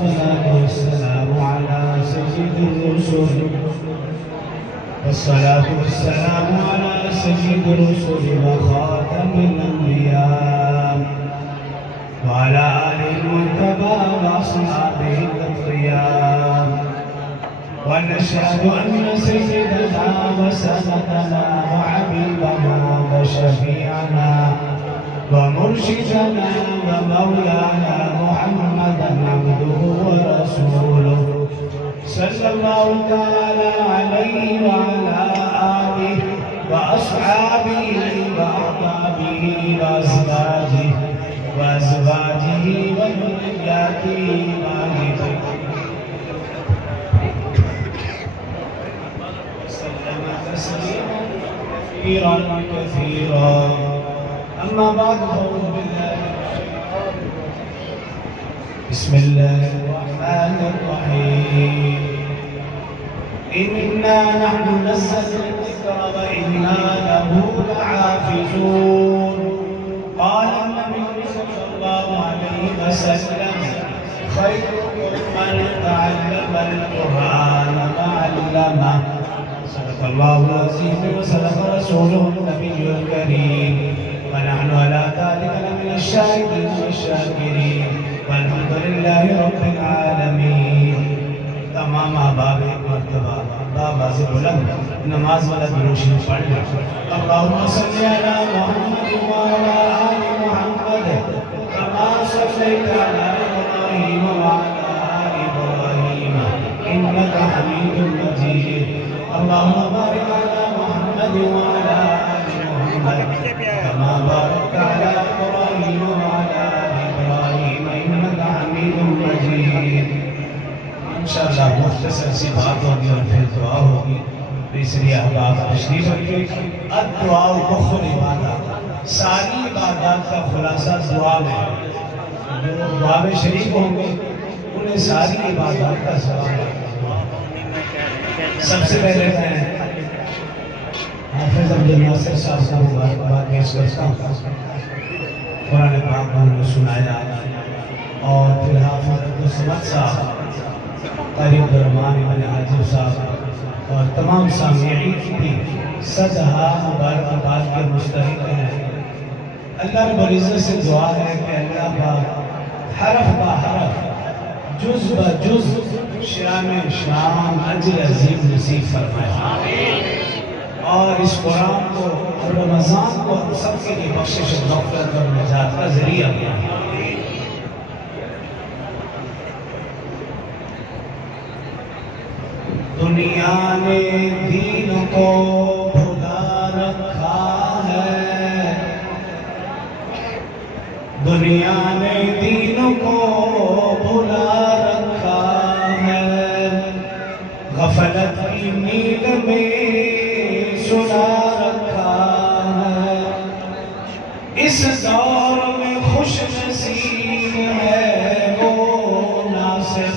والصلاة والسلام على سيد الرسل والصلاة والسلام على سيد الرسل وخاتم الأنبياء وعلى آله المجتبى وأصحابه الأتقياء ونشهد أن سيدنا وسندنا وحبيبنا وشفيعنا ومرشدنا ومولانا محمدا عبده ورسوله صلى الله تعالى عليه وعلى آله وأصحابه وأحبابه وأزواجه وذرياته وسلم تسليما كثيرا كثيرا. أما بعد فأعوذ بالله بسم الله الرحمن الرحيم. إنا نحن نزلنا الذكر وإنا له لحافظون. قال النبي صلى الله عليه وسلم خيركم من تعلم القرآن وعلمه. صدق الله العظيم وصدق رسوله النبي الكريم ونحن على ذلك لمن الشاهدين والشاكرين والحمد لله رب العالمين. تمام احباب مرتبہ باز بلند نماز والا دروشی پڑھ لیں. اللهم صل على محمد وعلى آل محمد كما صليت على إبراهيم وعلى آل إبراهيم إنك حميد مجيد. اللهم بارك على محمد وعلى آل محمد كما باركت على إبراهيم وعلى آل إبراهيم إنك حميد مجيد. انشاءاللہ مختصر سی بات ہوگی اور پھر دعا ہوگی. اس لیے احباب تشریف رکھیں. الدعاء مخ العبادات، ساری عبادات کا خلاصہ دعا میں ہے. جو دعا میں شریک ہوں گے انہیں ساری عبادات کا ثواب ہے. سب سے پہلے میں حافظ عبد الناصر صاحب کا مبارکباد پیش کرتا ہوں. قرآن پاک میں سنایا اور پھر حافظ عبد الصمد صاحب، قاری عبدالرحمن ابن عاجب صاحب اور تمام سامعین بھی صدہا مبارکباد کے مستحق ہیں. اللہ رب العزت سے دعا ہے کہ اللہ پاک حرف با حرف جز با جز شان شان اجر عظیم نصیب فرمائے اور اس قرآن کو اور رمضان کو سب کے لیے بخشش و مغفرت اور نجات کا ذریعہ بنا. دنیا نے دین کو بھلا رکھا ہے، دنیا نے دین کو بھلا رکھا ہے، غفلت کی نیل میں سنا رکھا ہے. اس دور میں خوش نصیب ہے وہ ناصر،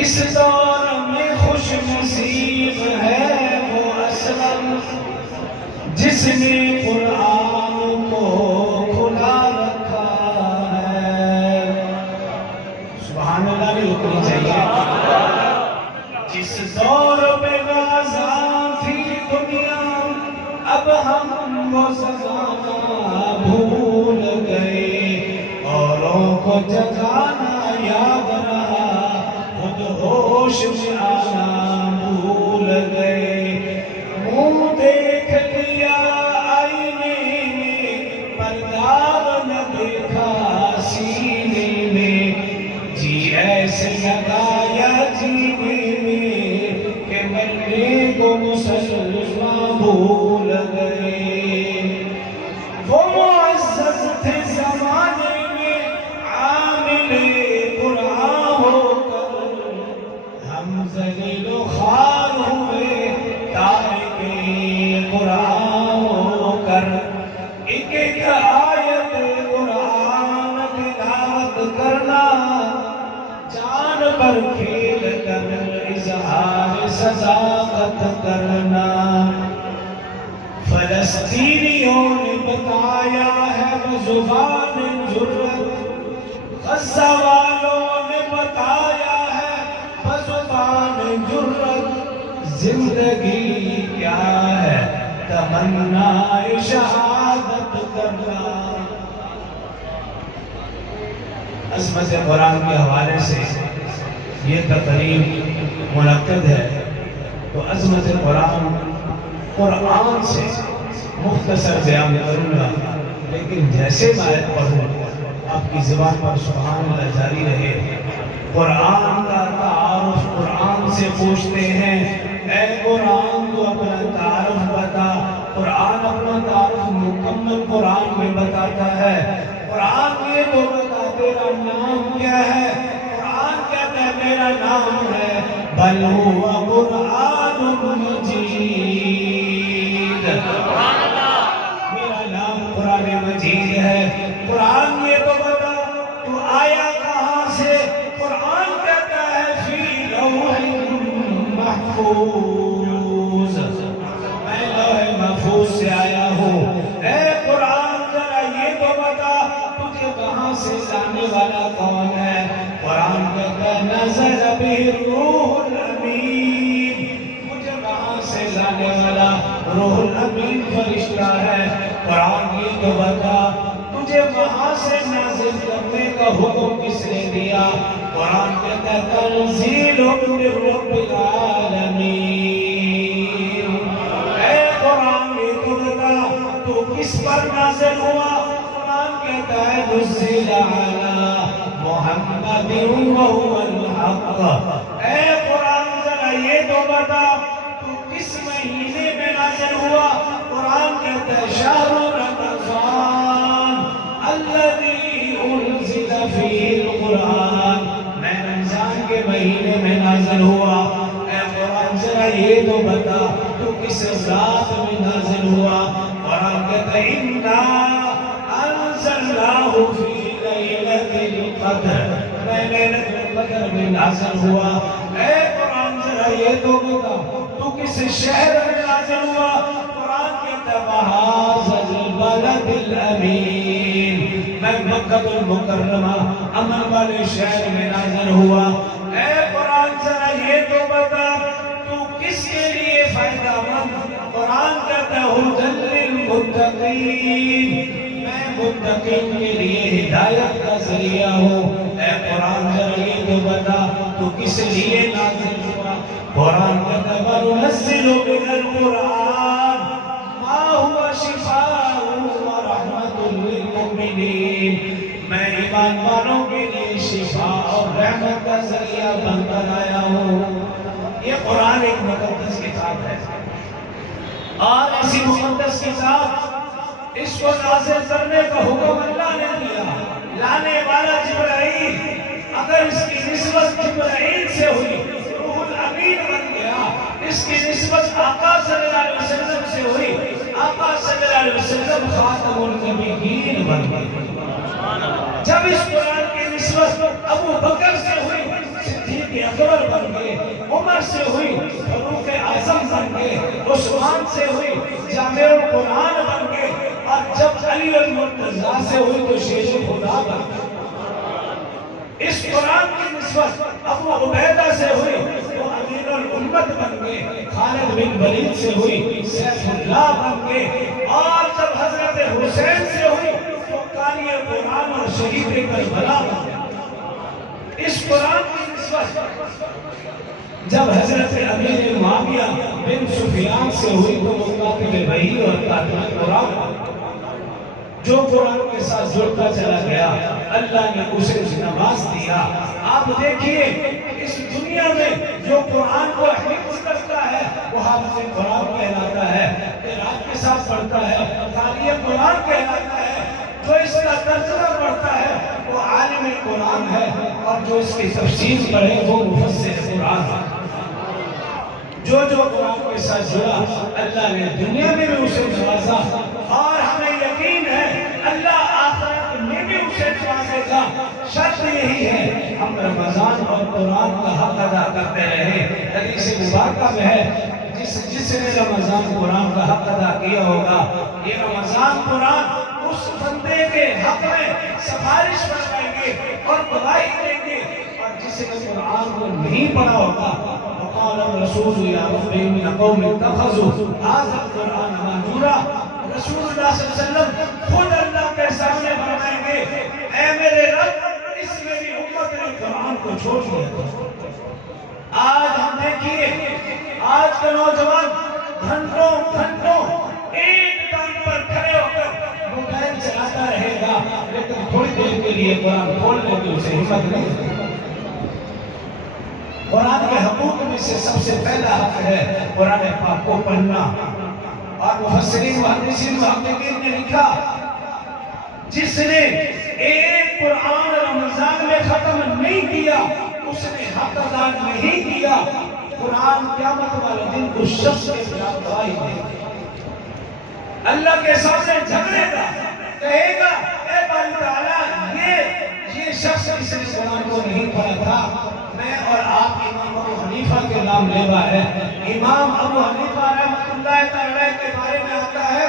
اس دور میں خوش نصیب ہے وہ اسلم جس نے قرآن کو کھلا رکھا ہے. سبحان اللہ بھی رکنی چاہیے. جس دور میں غازاں تھی دنیا اب ہم وہ زمانہ بھول گئے، اوروں کو جگانا یاد رہا خود ہوش میں آنا بھول گئے. منہ دیکھ لیا آئینے میں پر داغ نہ دیکھا سینے میں، جی ایسے لگایا جینے میں کہ مرنے کو مسلمان بھول گئے. وہ معزز تھے زمانے میں عامل قرآن ہو کر، ہم ذلیل و خوار ہوئے تارک قرآن ہو کر. ایک ایک آیت قرآن تلاوت کرنا، جان پر کھیل کر اظہار صداقت کرنا. فلسطینیوں نے بتایا ہے بزبان جرت، غزہ والوں زندگی کیا ہے تمنا شہادت کرنا۔ عظمت قرآن کے حوالے سے یہ تقریب منعقد ہے، تو عظمت قرآن سے مختصر بیان کروں گا، لیکن جیسے میں آیت پڑھوں آپ کی زبان پر سبحان اللہ جاری رہے۔ قرآن کا تعارف قرآن سے پوچھتے ہیں، اے قرآن تو اپنا تعارف بتا۔ قرآن اپنا تعارف مکمل قرآن میں بتاتا ہے۔ قرآن یہ تو بتا تیرا نام کیا ہے۔ قرآن کہتا ہے میرا نام ہے بل ہوا قرآن مجید، میرا نام قرآن مجید ہے۔ قرآن یہ تو بتا تو آیا کہاں سے۔ قرآن کہتا ہے فی لوح محفوظ، میں لوح محفوظ سے آیا ہوں۔ اے قرآن ذرا یہ تو بتا تجھے کہاں سے لانے والا کون ہے۔ قرآن کہتا ہے نزل بہ الروح الامین، مجھے کہاں سے لانے والا روح الامین فرشتہ ہے۔ قرآن یہ تو بتا تجھے وہاں سے نازل کرنے کا حکم کس نے دیا۔ قرآن کہتا ہے تنزیل من رب العالمین۔ اے قرآن یہ تو بتا تو کس پر نازل ہوا۔ قرآن کہتا ہے نزل علی محمد وهو الحق۔ اے قرآن ذرا یہ تو بتا تو کس مہینے میں نازل ہوا۔ قرآن کہتا ہے شہر رمضان الذی انزل فیہ القرآن، میں رمضان کے مہینے میں نازل ہوا۔ اے قرآن ذرا یہ تو بتا تو کس رات میں نازل ہوا۔ قرآن کہتا ہے انا انزلناہ فی لیلۃ القدر، میں لیلۃ القدر میں نازل ہوا۔ اے قرآن ذرا یہ تو بتا تو کس شہر میں نازل ہوا۔ قرآن کہتا ہے وہذا البلد الامین، میں مکہ المکرمہ امن والے شہر میں نازل ہوا۔ اے قرآن ذرا یہ تو بتا تو کس کے لیے فائدہ مند۔ قرآن کہتا ہے ھدی للمتقین، میں متقین کے لیے ہدایت کا ذریعہ ہوں۔ اے قرآن ذرا یہ تو بتا تو کس لیے نازل ہوا۔ قرآن کہتا ہے وَنُنَزِّلُ مِنَ الْقُرْآنِ مَا هُوَ شِفَاءٌ وَرَحْمَةٌ لِلْمُؤْمِنِينَ، میں ایمان والوں کے لیے شفا اور رحمت کا ذریعہ بن کر آیا ہوں۔ یہ قرآن ایک مقدس کتاب ہے، اور اسی مقدس کتاب اس کو نازل کرنے کا حکم اللہ نے دیا۔ لانے والا جبرائیل، اگر اس کی نسبت جبرائیل سے ہوئی روح الامین بن گیا۔ اس کی نسبت آقا صلی اللہ علیہ وسلم سے ہوئی، آقا صلی اللہ علیہ وسلم خاتم النبیین بن گئے۔ جب اس قرآن کی نسبت ابو بکر سے ہوئی صدیق اکبر بن گئے، عمر سے ہوئی فاروق اعظم بن گئے، عثمان سے ہوئی جامع القرآن بن گئے، اور جب علی المرتضیٰ سے ہوئی تو شیخ خدا بن گئے۔ اس قرآن کی نسبت ابو عبیدہ سے ہوئی تو امیر الامت بن گئے، خالد بن ولید سے ہوئی سیف اللہ بن گئے، اور جب حضرت حسین سے ہوئی تو قاری قرآن اور شہید کربلا بن گئے۔ اس قرآن کی نسبت جب حضرت امیر معاویہ بن سفیان سے ہوئی تو وہ کاتب وحی اور کاتب قرآن، جو قرآن کے ساتھ جڑتا چلا گیا اللہ نے اسے نواز دیا۔ آپ دیکھیے اس دنیا میں جو قرآن کو حفظ کرتا ہے وہ حافظ قرآن کہلاتا ہے، قرآن کے ساتھ پڑھتا ہے قاری قرآن کہلاتا ہے، جو اس کا ترجمہ پڑھتا ہے وہ عالم قرآن ہے، اور جو اس کی تفسیر پڑھے وہ مفسر قرآن ہے۔ جو قرآن کے ساتھ جڑا اللہ نے دنیا میں بھی اسے نوازا، اور ہمیں یقین ہے اللہ آخرت میں بھی اسے نوازے گا۔ شرط یہی ہے ہم رمضان اور قرآن کا حق ادا کرتے رہے۔ حدیث مبارکہ میں ہے جس نے رمضان قرآن کا حق ادا کیا ہوگا، یہ رمضان قرآن اس بندے کے حق میں سفارش فرمائیں گے اور گواہی دیں گے، اور جس نے قرآن کو نہیں پڑھا ہوگا وقال الرسول يا رب من قوم اتخذوا هذا القرآن مهجورا. رسول اللہ صلی اللہ علیہ وسلم خود اللہ کے سامنے فرمائیں گے اے میرے رب اس میری امت نے قرآن کو چھوڑ دیا. آج ہم دیکھیے آج کے نوجوان گھنٹوں گھنٹوں ایک ٹائم پر کھڑے ہو کر موبائل چلاتا رہے گا لیکن تھوڑی دیر کے لیے قرآن کھولنے کی اسے ہمت نہیں ہوتی. قرآن کے حقوق میں سے سب سے پہلا حق ہے قرآن پاک کو پڑھنا. اور مفسرین محدثین محققین نے لکھا جس نے ایک قرآن رمضان میں ختم نہیں کیا اس نے حق ادا نہیں کیا. قرآن قیامت والے دن اس شخص کے خلاف گواہی دے گا. اللہ کے سامنے جھگڑے گا کہے گا اے باری تعالیٰ یہ شخص اس نے قرآن کو نہیں پڑھا تھا. میں اور آپ امام ابو حنیفہ کے نام لیوا ہے. امام ابو حنیفہ رحمۃ اللہ تعالی کے بارے میں آتا ہے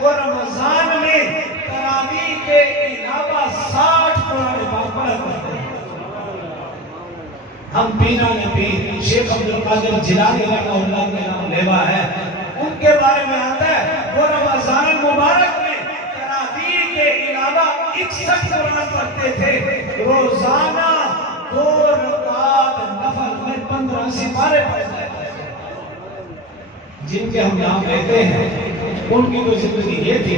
وہ رمضان میں تراویح کے علاوہ 60 قرآن پاک پڑھا کرتے ہیں. ہم پینا نبی شیخ عبد القادر جیلانی رحمہ اللہ کے نام لیوا ہے. ان کے بارے میں آتا ہے وہ رمضان مبارک میں تراویح کے علاوہ 61 قرآن پڑھتے تھے. روزانہ 2 رکعت نفل میں 15 سپارے پڑھتے ہیں. جن کے ہم نام لیتے ہیں ان کی تو زندگی یہ تھی.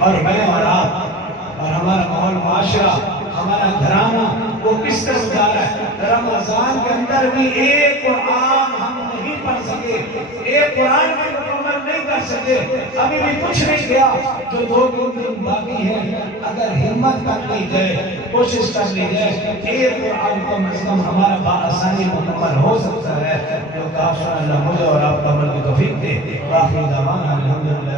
اور میں اور آپ اور ہمارا ماحول معاشرہ ہمارا گھرانہ وہ کس طرح گزارا ہے. رمضان کے اندر بھی ایک قرآن ہم نہیں پڑھ سکے, ایک قرآن بھی مکمل نہیں کر سکے. ابھی بھی کچھ نہیں گیا جو 2 دن باقی ہے. اگر ہمت کر لی جائے کوشش کر لی جائے ایک قرآن کم از کم ہمارا بآسانی مکمل ہو سکتا ہے. جو کہ اللہ مجھے اور آپ کا عمل کی توفیق دے. آخری دعوانا الحمدللہ.